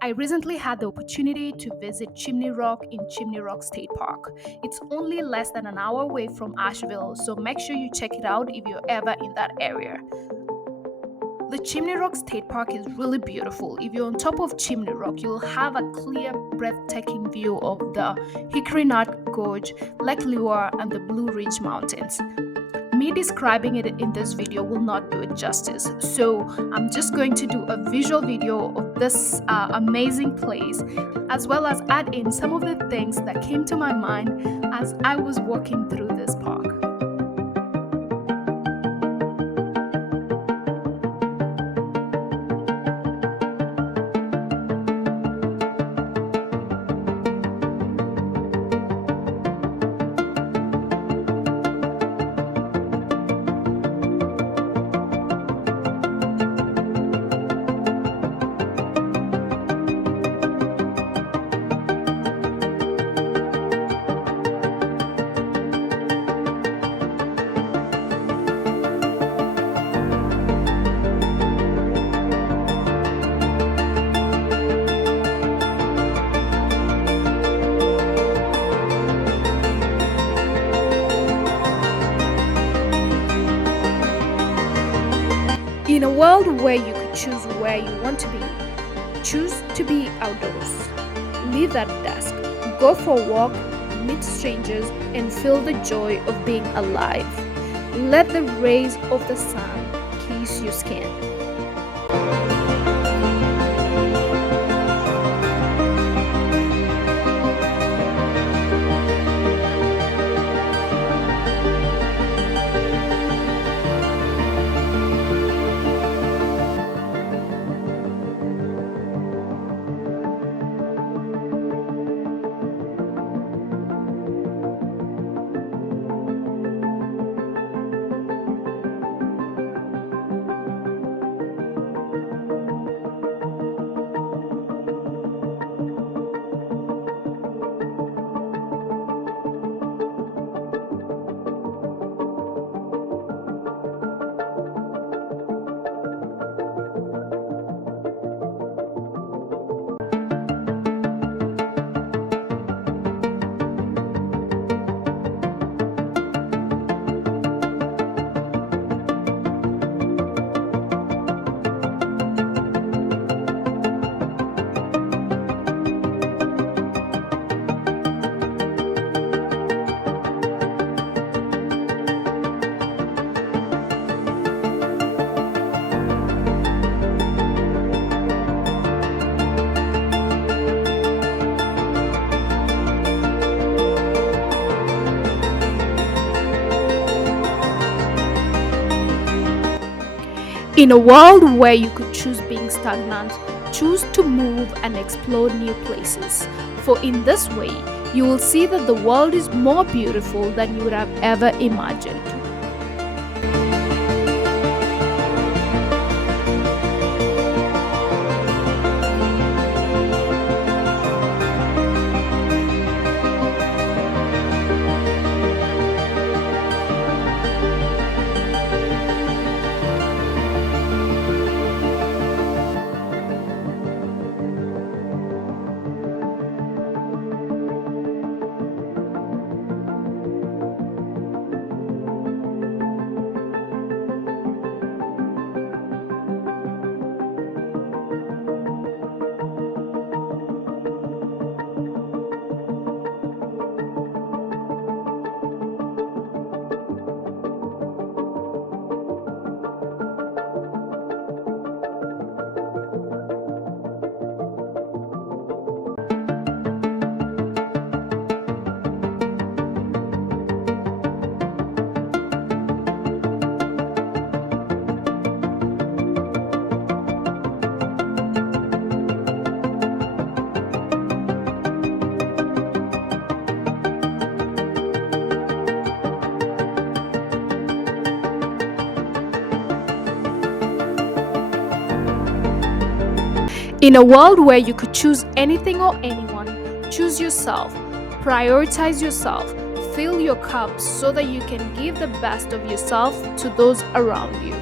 I recently had the opportunity to visit Chimney Rock in Chimney Rock State Park. It's only less than an hour away from Asheville, so make sure you check it out if you're ever in that area. The Chimney Rock State Park is really beautiful. If you're on top of Chimney Rock, you'll have a clear, breathtaking view of the Hickory Nut Gorge, Lake Lure, and the Blue Ridge Mountains. Me describing it in this video will not do it justice, so I'm just going to do a visual video of this amazing place, as well as add in some of the things that came to my mind as I was walking through this park. In a world where you could choose where you want to be, choose to be outdoors. Leave that desk, go for a walk, meet strangers, and feel the joy of being alive. Let the rays of the sun kiss your skin. In a world where you could choose being stagnant, choose to move and explore new places. For in this way, you will see that the world is more beautiful than you would have ever imagined. In a world where you could choose anything or anyone, choose yourself, prioritize yourself, fill your cup so that you can give the best of yourself to those around you.